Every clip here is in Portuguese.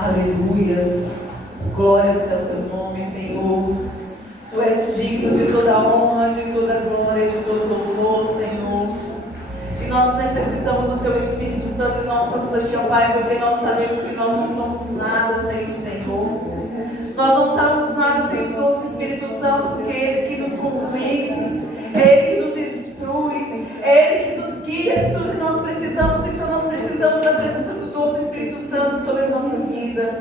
Aleluias. Glórias ao teu nome, Senhor. Tu és digno de toda a honra, de toda a glória, de todo louvor, Senhor. E nós necessitamos do teu Espírito Santo e nós estamos aqui, ó Pai, porque nós sabemos que nós não somos nada sem o Senhor. Nós não somos nada sem o nosso Espírito Santo, porque é Ele que nos convence, é Ele que nos instrui, é Ele que nos guia, tudo que nós precisamos. Então nós precisamos da presença do nosso Espírito Santo sobre a nossa vida.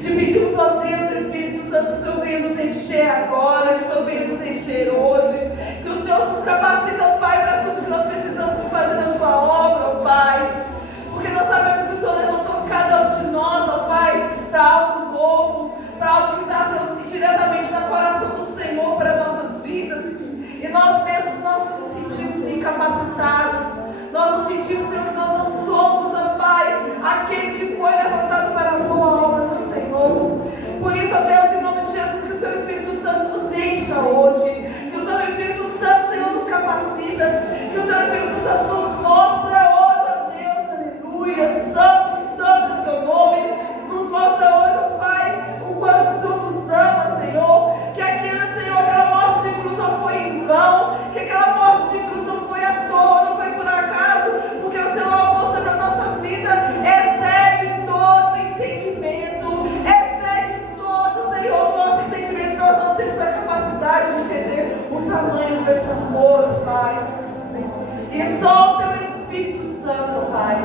Te pedimos, ó Deus, Espírito Santo, que o Senhor venha nos encher agora, que o Senhor venha nos encher hoje, que o Senhor nos capacita, ó Pai, para tudo que nós precisamos de fazer na sua obra, ó Pai, porque nós sabemos que o Senhor levantou cada um de nós, ó Pai, para algo novo, para algo que está diretamente no coração do Senhor para nossas vidas, e nós mesmos nós nos sentimos incapacitados, nós nos sentimos, Senhor, que nós não somos, ó Pai, aquele que foi levantado para a boa obra do Senhor. Por isso, ó Deus, em nome de Jesus, que o Seu Espírito Santo nos encha hoje, que o Seu Espírito Santo, Senhor, nos capacita, que o Teu Espírito Santo nos mostra hoje, ó Deus, aleluia, santo, santo é o Teu nome, nos mostra hoje, ó Pai, o quanto o Senhor nos ama, Senhor, que aquela morte de cruz não foi em vão, que aquela morte de cruz não foi à toa, não foi por acaso, porque o Seu amor sobre a nossa vida excede todo entendimento, excede todo, Senhor, nosso entendimento. Nós não temos a capacidade de entender o tamanho desse amor, Pai. E só o Teu Espírito Santo, Pai.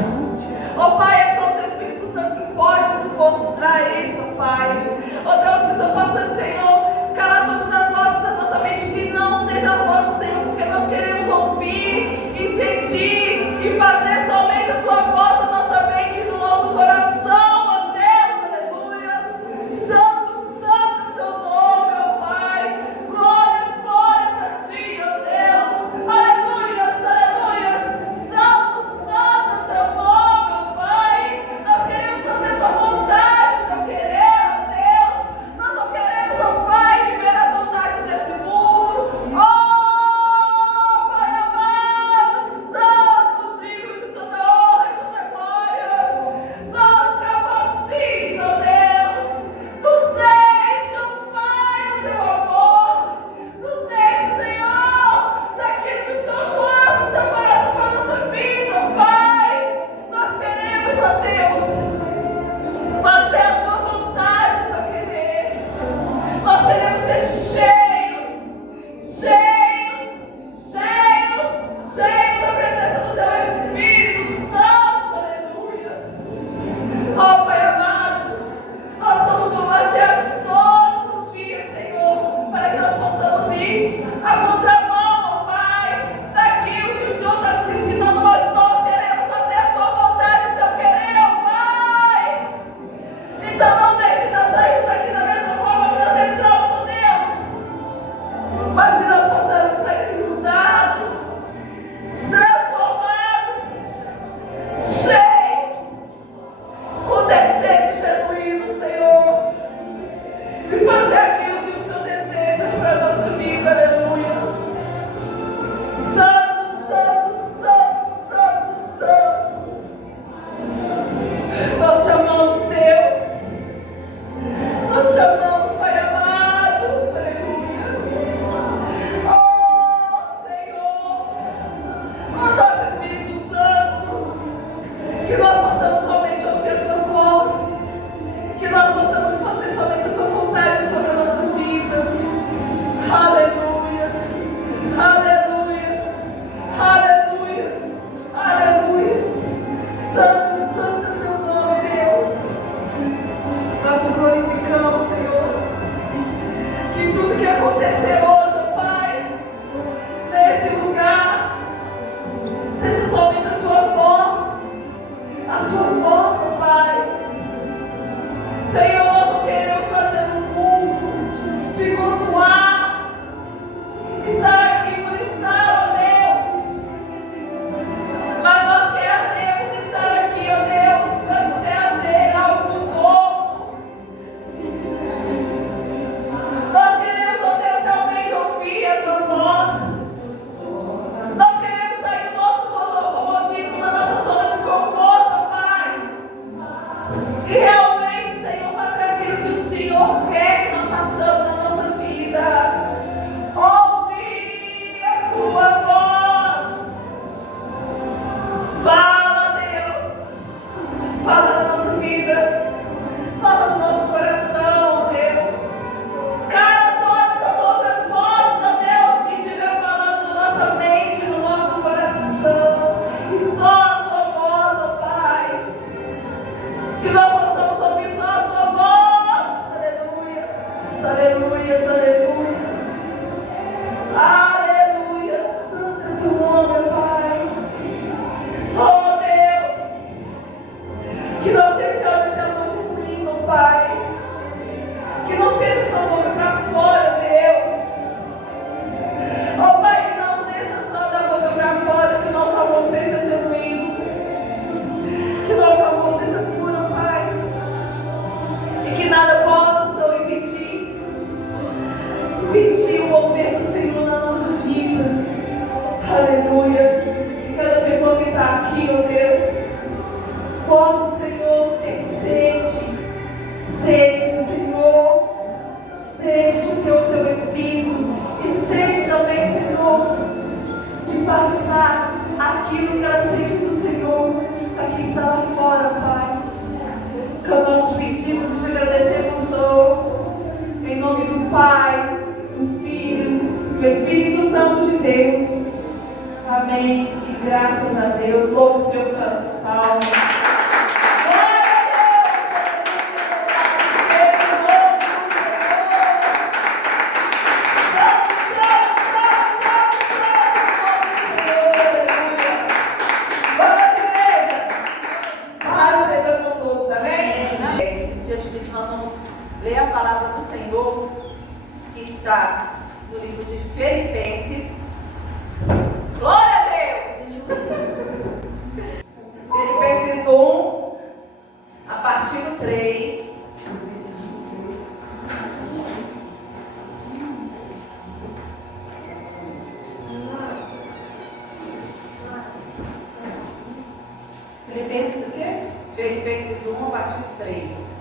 Ó Pai, é só o Teu Espírito Santo que pode nos mostrar isso, Pai. Ó Deus, que o Senhor possa, Senhor, calar todas as vozes da nossa mente, que não seja a voz do Senhor, porque nós queremos ouvir e sentir e fazer somente a Sua voz na nossa mente e no nosso coração, ó Deus, aleluia. Santo, santo é o Teu nome, ó Pai. Glórias, glórias a Ti, ó Deus. Aleluia, aleluia. Santo, santo é o Teu nome, ó Pai. Nós queremos fazer Tua vontade, Teu querer, ó Deus. Nós não queremos, ó Pai, viver as vontades desse mundo. Oh, Pai amado, santo, digno de toda honra e toda glória. Nos capacita, ó Deus. Nos deixa, ó Pai, o Teu amor. Nos deixa, Senhor, daquilo que o Senhor gosta, o Seu coração para a nossa vida, ó Pai. Nós queremos, ó Deus, fazer a Tua vontade, Teu querer. Nós queremos ser cheios, cheios, cheios, cheios da presença do Teu Espírito Santo, aleluia. Ó Pai amado, nós somos bombardeados todos os dias, Senhor, para que nós possamos ir à contramão, ó Pai, daquilo que o Senhor está nos ensinando, mas nós queremos fazer a Tua vontade, o Teu querer, ó Pai. Então não deixe nós sairmos daqui da mesma forma que nós entramos, ó Deus, mas que nós possamos sair mudados, transformados, cheios, com desejo genuíno, Senhor, de fazer aquilo que o Senhor deseja para a nossa vida, aleluia. Santo, santo, santo, santo, santo. Nós chamamos Deus, nós chamamos Pai amado, aleluia. Oh Senhor, ó nosso Espírito Santo, que nós possamos somente ouvir a Tua voz, que nós possamos fazer somente a Tua vontade sobre a nossa vida. Aleluia, aleluia, aleluia, aleluia. Santo, santo é Teu nome, Deus. Nós Te glorificamos, Senhor. Que tudo que acontecer hoje, ó Pai, nesse lugar, seja somente a Sua voz, a aqui, meu Deus. Como, Senhor, tem sede do Senhor, sede de ter o teu Espírito e sede também, Senhor, de passar aquilo que ela sente do Senhor, aqui está lá fora, Pai. Então nós te pedimos e te agradecemos, Senhor, em nome do Pai, do Filho, do Espírito Santo de Deus. Amém. E graças a Deus. Louve o Senhor por suas palmas. Ler a palavra do Senhor que está no livro de Filipenses. Glória a Deus! Filipenses 1, a partir do 3. Filipenses o quê? Filipenses 1, a partir do 3.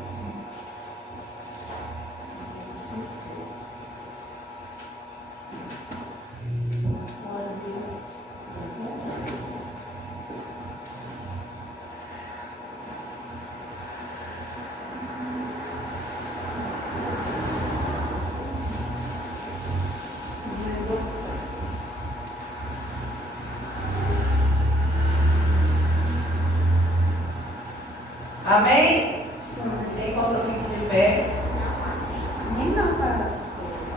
Amém? Quem encontrou, fique de pé.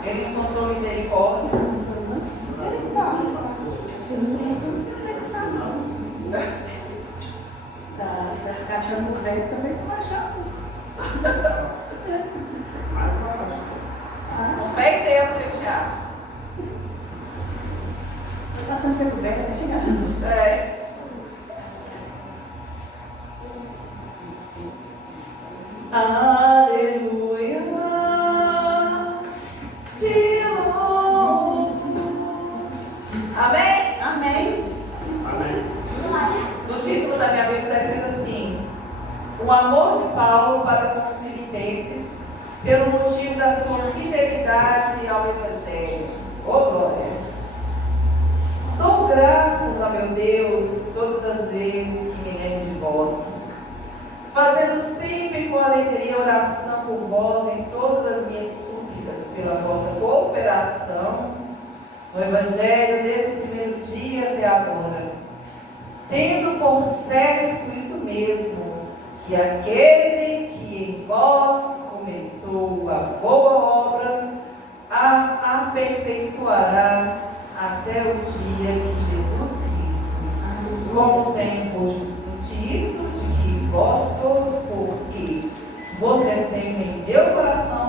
Ele encontrou misericórdia. Tá achando velho, talvez não achando. Com fé em Deus, o que você acha? Tô passando pelo velho até chegar. É. Aleluia, te louvo. Amém? Amém. No título da minha Bíblia está escrito assim: o amor de Paulo para com os filipenses, pelo motivo da sua fidelidade ao Evangelho. Oh, glória! Dou graças ao meu Deus todas as vezes que me lembro de vós, fazendo sempre com alegria oração por vós em todas as minhas súplicas, pela vossa cooperação no Evangelho desde o primeiro dia até agora, tendo por certo isso mesmo, que aquele que em vós começou a boa obra, a aperfeiçoará até o dia que Jesus Cristo, como tenho por justo isto, de que vós todos, porque vos retenho em meu coração,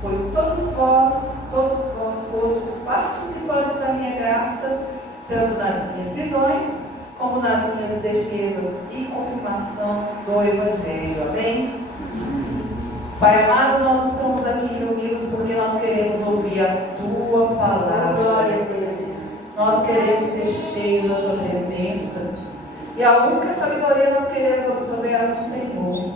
pois todos vós fostes participantes da minha graça, tanto nas minhas prisões, como nas minhas defesas e confirmação do Evangelho. Amém? Pai amado, nós estamos aqui reunidos porque nós queremos ouvir as tuas palavras. Glória a Deus. Nós queremos ser cheios da tua presença. E a única sabedoria nós queremos absorver é do Senhor.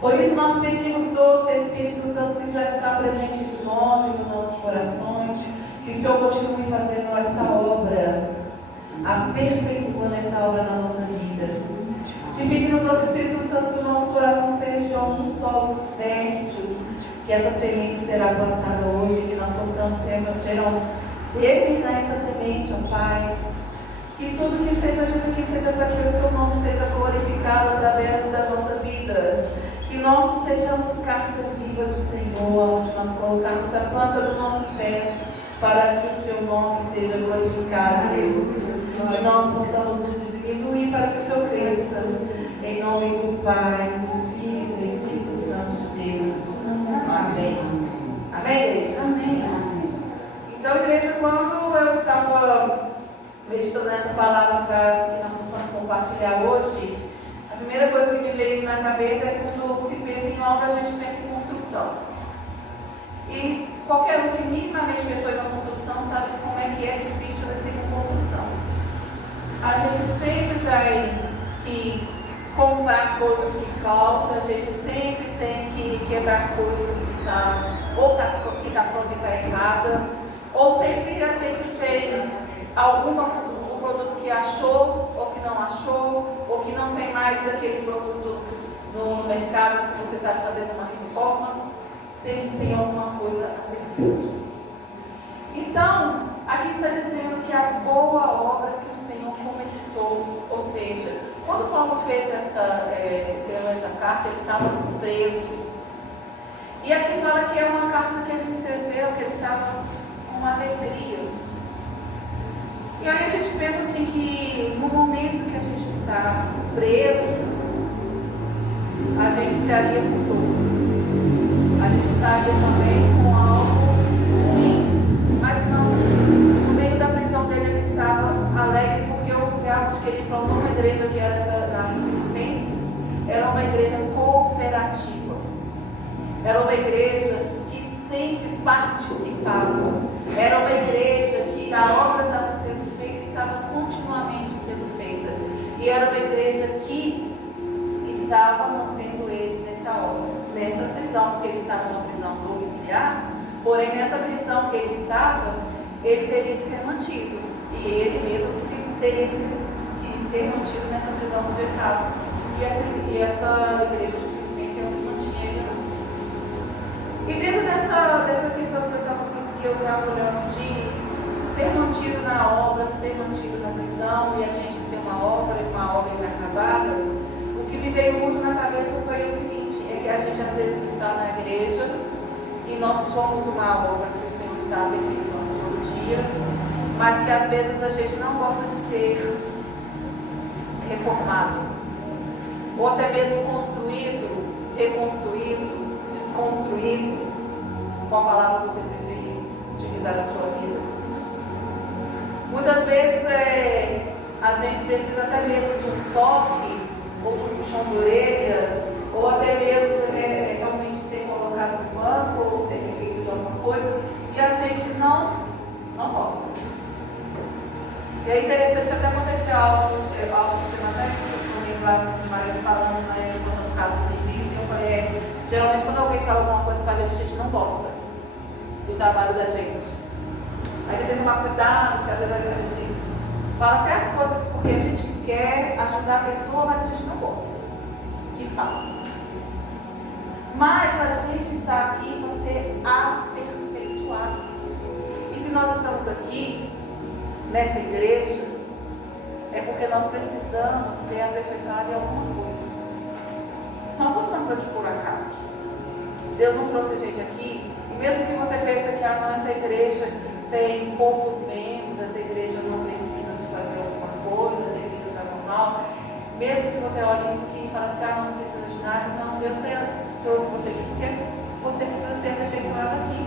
Por isso nós pedimos, doce Espírito Santo, que já está presente entre nós e nos nossos corações, que o Senhor continue fazendo essa obra, aperfeiçoando essa obra na nossa vida. Te pedimos, doce Espírito Santo, que o nosso coração seja um solo fértil, que essa semente será plantada hoje, que nós possamos terminar essa semente, ó Pai. Que tudo que seja dito aqui seja para que o seu nome seja glorificado através da nossa vida. Que nós sejamos carta viva do Senhor, se nós colocarmos a planta dos nossos pés, para que o seu nome seja glorificado, Deus. Que nós possamos nos diminuir para que o Senhor cresça. Em nome do Pai, do Filho e do Espírito Santo de Deus. Amém. Amém, igreja? Amém. Então, igreja, quando eu estava meditando nessa palavra para que nós possamos compartilhar hoje, a primeira coisa que me veio na cabeça é quando se pensa em obra, a gente pensa em construção. E qualquer um que minimamente pensou em uma construção sabe como é que é difícil descer com construção. A gente sempre traz que comprar coisas que faltam, a gente sempre tem que quebrar coisas que está pronta e está errada, ou sempre a gente tem um produto que achou, ou que não achou, ou que não tem mais aquele produto no mercado, se você está fazendo uma reforma, sempre tem alguma coisa a ser feita. Então, aqui está dizendo que a boa obra que o Senhor começou, ou seja, quando Paulo escreveu essa carta, ele estava preso. E aqui fala que é uma carta que ele escreveu, que ele estava com uma alegria. E aí a gente pensa assim que no momento que a gente está preso, a gente estaria com dor. A gente estaria também com algo ruim. Mas não, no meio da prisão dele ele estava alegre, porque o lugar onde ele plantou uma igreja, que era essa da Filipenses, era uma igreja cooperativa. Era uma igreja que sempre participava. Era uma igreja que a obra estava sendo feita e estava continuamente sendo feita. E era uma igreja que estava mantendo ele nessa obra, nessa prisão, porque ele estava numa prisão domiciliar, porém nessa prisão que ele estava, ele teria que ser mantido. E ele mesmo teria que ser mantido nessa prisão do pecado. E essa igreja de Filipenses mantinha ele. E dentro dessa questão que eu estava olhando de ser mantido na obra, ser mantido na prisão e a gente ser uma obra inacabada, o que me veio muito na cabeça foi o seguinte, é que a gente às vezes está na igreja e nós somos uma obra que o Senhor está aperfeiçoando todo dia, mas que às vezes a gente não gosta de ser reformado, ou até mesmo construído, reconstruído, desconstruído, qual palavra você preferir utilizar na sua vida. Muitas vezes a gente precisa até mesmo de um toque, ou de um puxão de orelhas, ou até mesmo realmente ser colocado no banco, ou ser feito de alguma coisa, e a gente não gosta. E é interessante até acontecer algo que você até comigo lá com o marido falando, né, quando no caso do serviço, e eu falei, geralmente quando alguém fala alguma coisa com a gente não gosta do trabalho da gente. A gente tem que tomar cuidado, porque às vezes a gente fala até as coisas porque a gente quer ajudar a pessoa, mas a gente não gosta de falar. Mas a gente está aqui para ser aperfeiçoado. E se nós estamos aqui, nessa igreja, é porque nós precisamos ser aperfeiçoados em alguma coisa. Nós não estamos aqui por acaso. Deus não trouxe a gente aqui, e mesmo que você pense que essa igreja tem poucos membros, essa igreja não precisa de fazer alguma coisa, essa igreja está normal, mesmo que você olhe isso aqui e fale assim, não precisa de nada, não, Deus trouxe você aqui porque você precisa ser aperfeiçoado aqui.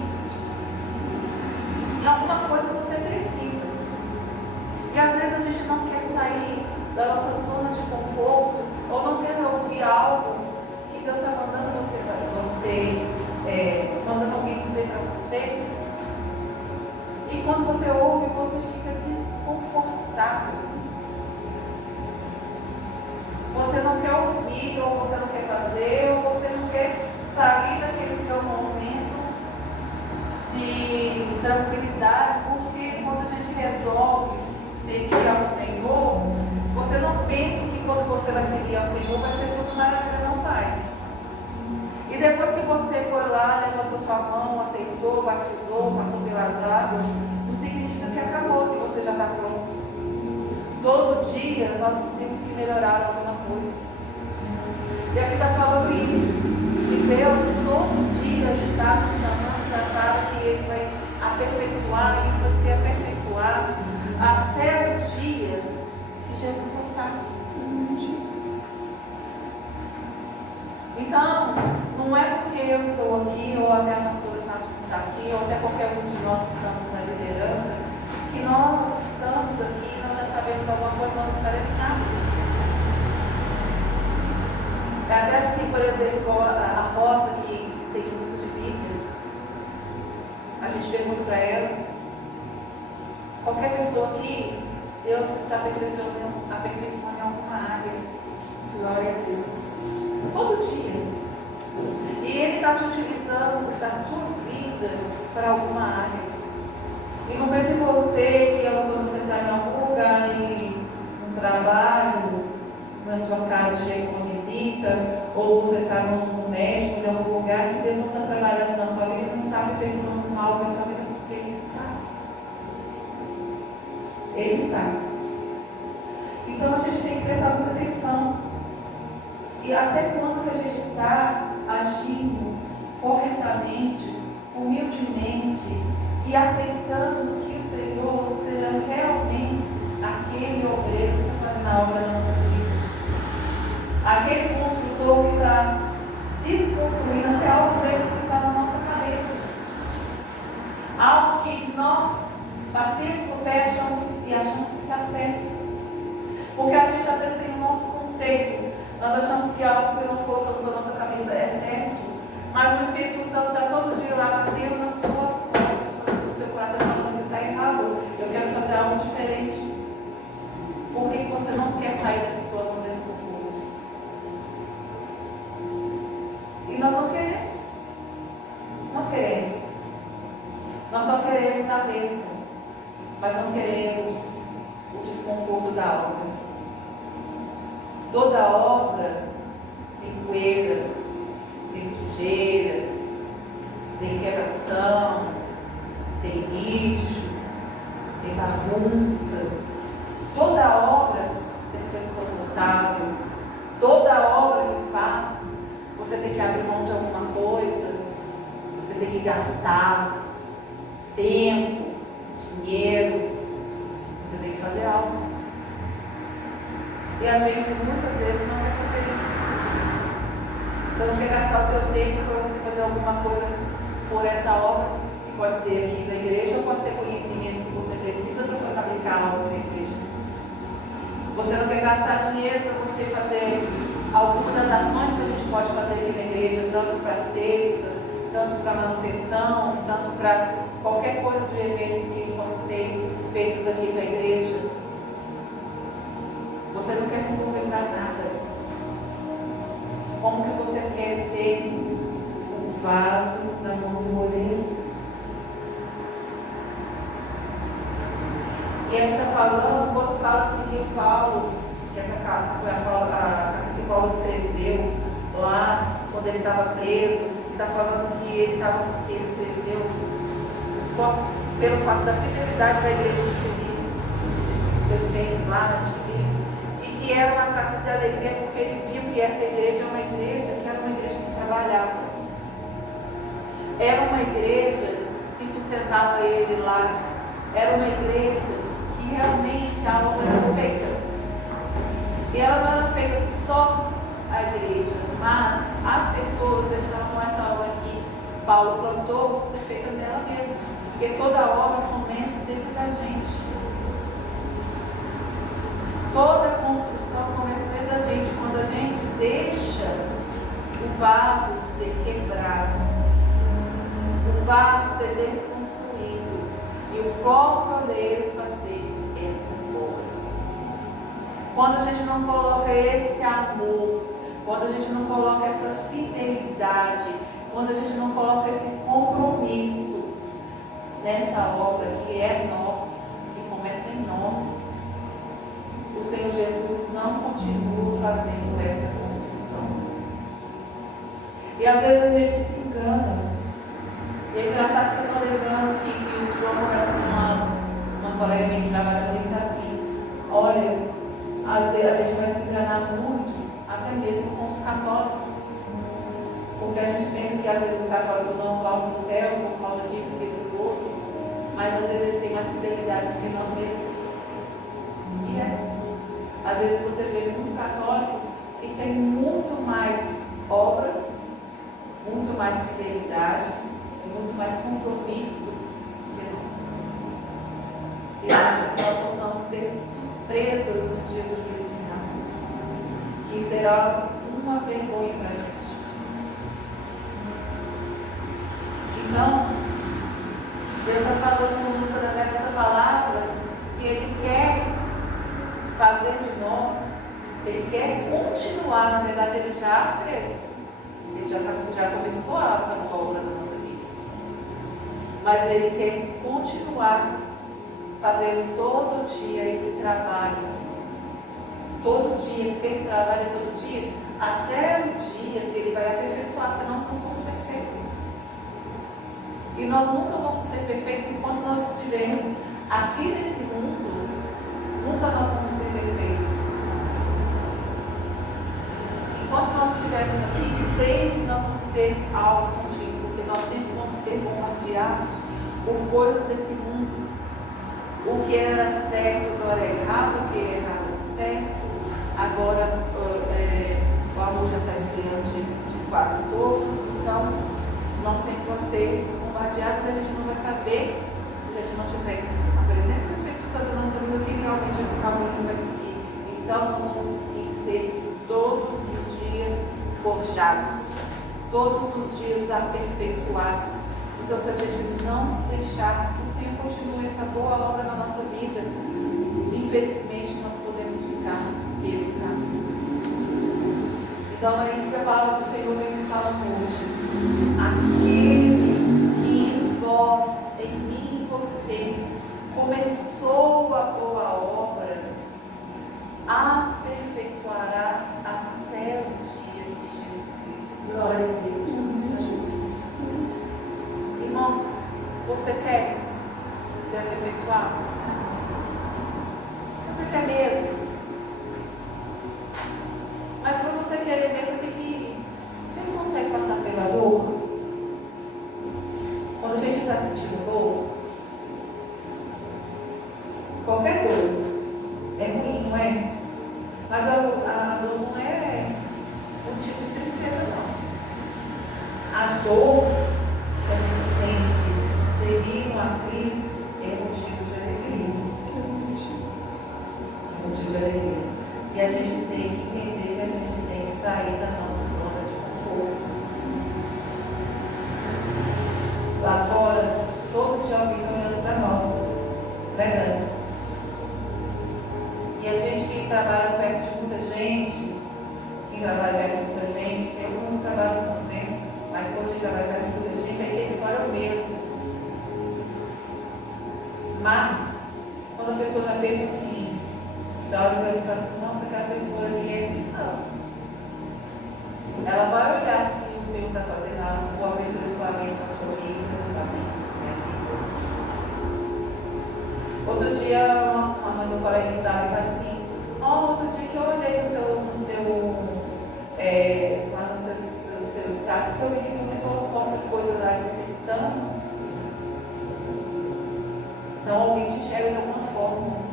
E alguma coisa você precisa. E às vezes a gente não quer sair da nossa zona de conforto, ou não quer ouvir algo que Deus está mandando mandando alguém dizer para você. E quando você ouve, você fica desconfortável. Você não quer ouvir, ou você não quer fazer, ou você não quer sair daquele seu momento de tranquilidade, porque quando a gente resolve seguir ao Senhor, você não pense que quando você vai seguir ao Senhor vai ser tudo maravilha, não vai. E depois que você foi lá, levantou sua mão, aceitou, batizou, passou pelas águas, não significa que acabou, que você já está pronto. Todo dia nós temos que melhorar alguma coisa. E aqui está falando isso. Que Deus todo dia está nos chamando para que Ele vai aperfeiçoar isso, vai ser aperfeiçoado até o dia que Jesus voltar. Jesus. Então, não é porque eu estou aqui, ou até a pastora Fátima está aqui, ou até qualquer um de nós que estamos na liderança, que nós estamos aqui, nós já sabemos alguma coisa, nós não sabemos nada. É até assim, por exemplo, a Rosa, que tem muito de Bíblia, a gente pergunta para ela, qualquer pessoa aqui, Deus está aperfeiçoando em alguma área. para alguma área. E não pense em você que quando você está em algum lugar, em um trabalho, na sua casa chega uma visita, ou você está num médico, em algum lugar, que Deus não está trabalhando na sua vida, não está aperfeiçoando algo na sua vida, porque Ele está. Ele está. Então a gente tem que prestar muita atenção. E até quando que a gente está agindo corretamente, humildemente e aceitando que o Senhor seja realmente aquele obreiro que está fazendo a obra na nossa vida. Aquele construtor que está desconstruindo até algo que está na nossa cabeça. Algo que nós batemos o pé e achamos que está certo. Porque a gente às vezes tem o nosso conceito. Nós achamos que algo que nós colocamos na nossa cabeça é certo. Mas o Espírito Santo está todo dia lá batendo no seu coração e falando, você está errado. Eu quero fazer algo diferente. Por que você não quer sair dessa sua zona de conforto? E nós não queremos. Não queremos. Nós só queremos a bênção. Mas não queremos o desconforto da obra. Toda obra tem poeira, tem sujeira, tem quebração, tem lixo, tem bagunça. Toda obra você fica desconfortável. Toda obra que faz, você tem que abrir mão de alguma coisa, você tem que gastar tempo, dinheiro, você tem que fazer algo. E a gente muitas vezes não quer fazer isso. Você não quer gastar o seu tempo para você fazer alguma coisa por essa obra, que pode ser aqui na igreja ou pode ser conhecimento que você precisa para fabricar algo na igreja. Você não quer gastar dinheiro para você fazer algumas das ações que a gente pode fazer aqui na igreja, tanto para cesta, tanto para manutenção, tanto para qualquer coisa de eventos que possam ser feitos aqui na igreja. Você não quer se envolver para nada. Como que você quer ser um vaso na mão do oleiro? E ele está falando, quando fala assim que Paulo, que essa carta foi a carta que Paulo escreveu lá, quando ele estava preso, está falando que ele escreveu pelo fato da fidelidade da igreja de Filipe, de seu tempo lá de Filipe, e que era uma carta de alegria porque ele viu que essa igreja é uma igreja que era uma igreja que trabalhava. Era uma igreja que sustentava ele lá. Era uma igreja que realmente a obra era feita. E ela não era feita só a igreja, mas as pessoas deixavam essa obra que Paulo plantou ser feita dela mesma. Porque toda obra começa dentro da gente. Toda construção começa dentro da gente. Quando a gente deixa o vaso ser quebrado, o vaso ser desconstruído e o próprio oleiro fazer essa obra. Quando a gente não coloca esse amor, quando a gente não coloca essa fidelidade, quando a gente não coloca esse compromisso nessa obra que é nós, que começa em nós, o Senhor Jesus não continua fazendo essa construção. E às vezes a gente se engana. E é engraçado que eu estou lembrando que o João conversa com uma colega minha que trabalha comigo, está assim, olha, às vezes a gente vai se enganar muito, até mesmo com os católicos. Porque a gente pensa que às vezes os católicos não vão para o céu por causa disso, do outro, mas às vezes eles têm mais fidelidade do que nós mesmos. E é. Às vezes você vê muito católico que tem muito mais obras, muito mais fidelidade, muito mais compromisso que nós. E nós possamos ter surpresas no dia do juízo final, que será uma vergonha para a gente. Então, Deus está falando conosco através dessa palavra que Ele quer fazer de nós, Ele quer continuar, na verdade Ele já fez, Ele já começou a essa obra na nossa vida. mas Ele quer continuar fazendo todo dia esse trabalho. Todo dia, porque esse trabalho é todo dia, até o dia que Ele vai aperfeiçoar, porque nós não somos perfeitos. E nós nunca vamos ser perfeitos enquanto nós estivermos aqui nesse mundo, nunca nós vamos ser perfeitos. Enquanto nós estivermos aqui, sempre nós vamos ter algo contigo, porque nós sempre vamos ser bombardeados por coisas desse mundo. O que era certo agora é errado, o que é errado é certo. Agora o amor já está esfriando de quase todos, então nós sempre vamos ser bombardeados e a gente não vai saber, se a gente não tiver a presença do Espírito Santo na nossa vida, o que realmente o amor vai seguir. Então vamos ser todos os dias forjados, todos os dias aperfeiçoados. Então, se a gente não deixar que o Senhor continue essa boa obra na nossa vida, infelizmente nós podemos ficar pelo caminho. Então, é isso que a palavra do Senhor vem nos falando hoje. Aquele que em vós, em mim e você, começou a boa obra, aperfeiçoará até o dia de Jesus Cristo. Glória a Deus. Irmãos, você quer ser aperfeiçoado? Você quer mesmo? Mas para você querer mesmo, você tem que... Você não consegue passar pela dor? Quando a gente está sentindo dor, qualquer dor é ruim, não é? Mas a dor não é um tipo de tristeza, não. A dor que a gente sente, servindo a Cristo, é motivo de alegria. É motivo de alegria. E a gente tem que entender que a gente tem que sair da nossa zona de conforto. Lá fora, todo dia alguém está olhando para nós, pregando. E a gente que trabalha perto de muita gente, eu não trabalho muito tempo, mas quando a gente trabalha perto de muita gente, aí eles olham mesmo. Mas, quando a pessoa já pensa assim, já olha para ele e fala assim, nossa, aquela pessoa ali é cristã. Ela vai olhar se o Senhor está fazendo o aperfeiçoamento na sua vida, na sua vida. Outro dia, a mãe do colega estava assim, outro dia que eu olhei nos seus status, que eu vi que você posta coisa lá de cristão. Então alguém te enxerga de alguma forma.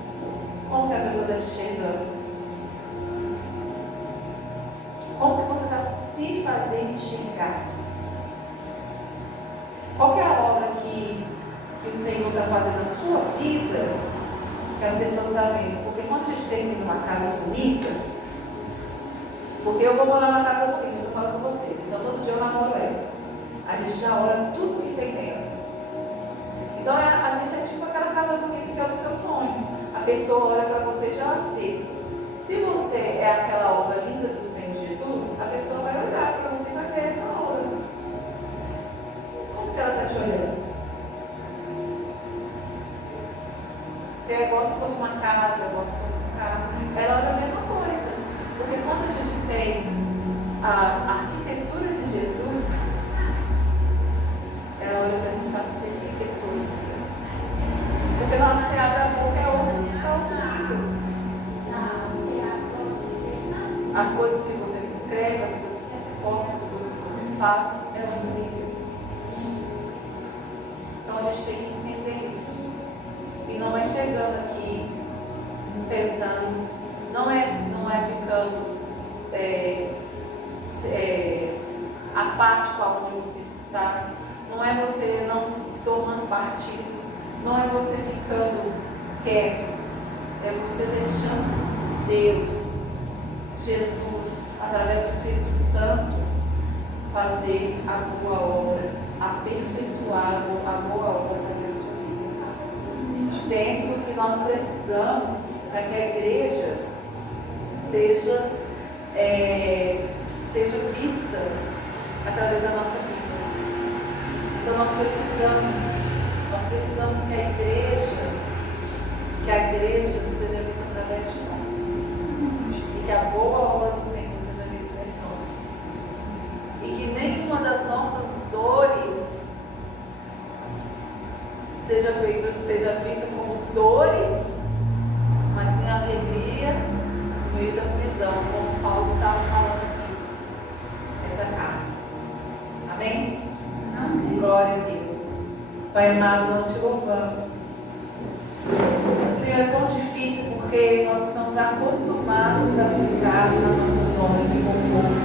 Como que a pessoa está te enxergando? Como que você está se fazendo enxergar? Qual que é a obra que o Senhor está fazendo na sua vida, que as pessoas estão vendo? Porque quando a gente tem uma casa bonita, porque eu vou morar numa casa bonita, eu estou falando com vocês, então todo dia eu namoro ela. A gente já olha tudo que tem dentro. Então a gente é tipo aquela casa bonita que é o seu sonho. A pessoa olha para você e já vê. Se você é aquela obra linda do Senhor Jesus, a pessoa vai olhar para você e vai ver essa obra. Como que ela está te olhando? É igual se fosse uma casa, igual se fosse um carro. Ela olha a mesma coisa. Porque quando a gente tem a arquitetura de Jesus, ela olha para a gente e fala assim, gente, que pessoa. Porque na hora que você abre a boca é outro nível. As coisas que você escreve, as coisas que você posta, as coisas que você faz, é outro nível. Então a gente tem que entender isso. E não é chegando aqui, sentando, não é ficando apático aonde você está, não é você não tomando partido, não é você ficando quieto, é você deixando Deus, Jesus, através do Espírito Santo, fazer a boa obra, aperfeiçoar a boa obra da Deus. Tempo que nós precisamos para que a igreja seja vista através da nossa vida. Então nós precisamos Nós precisamos que a igreja seja vista através de nós. E que a boa obra do Senhor seja vista em nós. E que nenhuma das nossas dores seja vista como dores, mas sim alegria no meio da prisão, como Paulo estava falando aqui, essa carta. Amém? Amém. Glória a Deus. Pai amado, nós te louvamos. Senhor, é tão difícil porque nós estamos acostumados a ficar na nossa zona de conforto.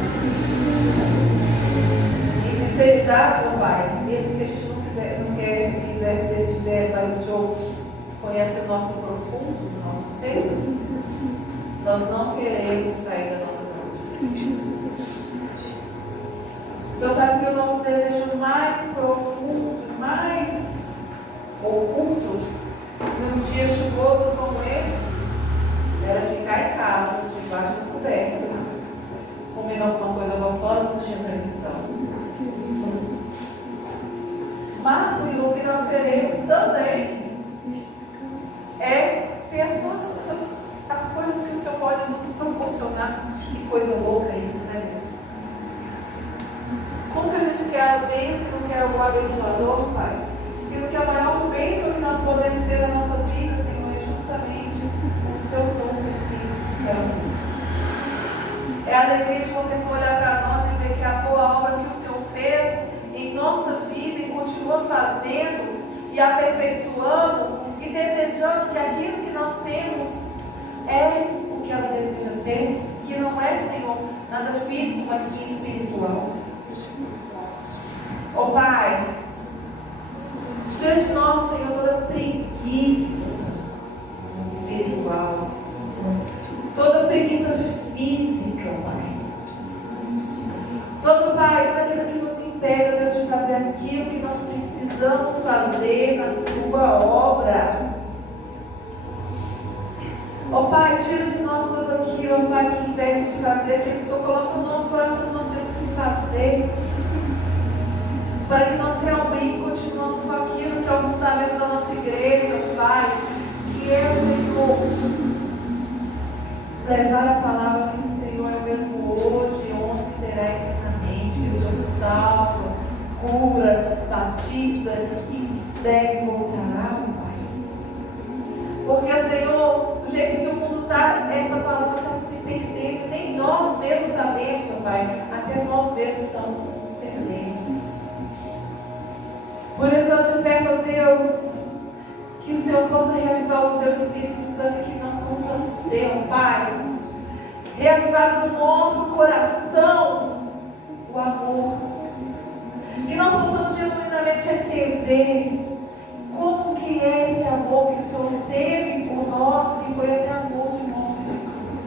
E sinceridade, meu Pai, mesmo que a gente não quiser ser sincero, mas o Senhor conhece o nosso profundo, o nosso ser. Nós não queremos sair da nossa zona. O Senhor sabe que o nosso desejo mais profundo, mais oculto, num dia chuvoso como esse, era ficar em casa, debaixo do coberto, comendo alguma coisa gostosa, assistindo televisão. Mas, Senhor, o que nós queremos também é ter as coisas que o Senhor pode nos proporcionar. Que coisa louca isso, né, Deus? Como que a gente quer a bênção e não quer o abençoador, Pai? Sendo que a maior bênção que nós podemos ter na nossa vida, Senhor, é justamente o seu doce Espírito Santo. É a alegria de uma pessoa olhar para nós e ver que a boa obra que o Senhor fez em nossa vida e continua fazendo e aperfeiçoando e desejando que aquilo que nós temos é o que ela deseja ter, que não é, Senhor, nada físico, mas sim espiritual. Ó Pai, tira de nós, Senhor, toda preguiça espiritual, toda preguiça física, Pai. Todo, Pai, tudo aquilo que nos impede, Deus, de fazer aquilo que nós precisamos fazer na Sua obra. Ó Pai, tira de nós tudo aquilo, Pai, que impede de fazer aquilo que o Senhor coloca no nosso coração, nós temos que fazer. Para que nós realmente continuemos com aquilo que é o fundamento da nossa igreja, Pai, que é, Senhor, levar a palavra que o Senhor é o mesmo hoje, ontem será eternamente, que o Senhor salva, cura, batiza e deve voltará, Pai. Porque, Senhor, do jeito que o mundo está, essa palavra está se perdendo, nem nós temos a bênção, Pai, até nós mesmos estamos nos perdendo. Por isso eu te peço, ó Deus, que o Senhor possa reavivar o seu Espírito Santo, que nós possamos ter, ó Pai, reavivado no nosso coração o amor. Que nós possamos genuinamente entender como que é esse amor que o Senhor teve por nós, que foi até amor de morte de Jesus.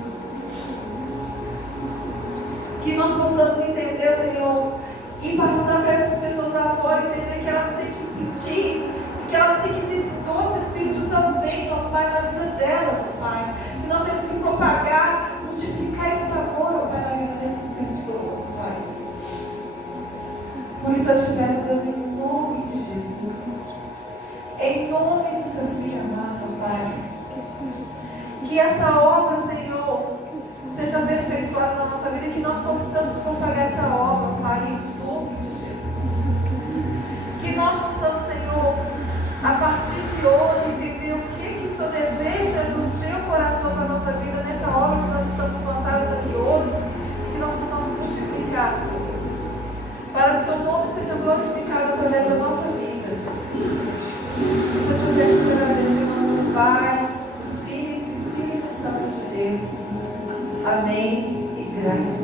Que nós possamos entender, Senhor, e passando a essas pessoas lá fora, entender que elas têm que sentir, que elas têm que ter esse doce Espírito também, nosso Pai, na vida delas, Pai. Que nós temos que propagar, multiplicar esse amor, Pai, na vida dessas pessoas, Pai. Por isso eu te peço, Deus, em nome de Jesus, em nome do seu Filho amado, Pai, que essa obra, Senhor, seja aperfeiçoada na nossa vida e que nós possamos propagar essa obra, Pai, em nome de Jesus. Que nós possamos, Senhor, a partir de hoje, entender o que o Senhor deseja do seu coração para a nossa vida, nessa obra que nós estamos plantados aqui hoje, que nós possamos multiplicar, Senhor, para que o seu nome seja glorificado através da nossa vida. Eu te peço pela vez em nome do Pai, do Filho e do Espírito Santo de Deus. Amém e graças a Deus.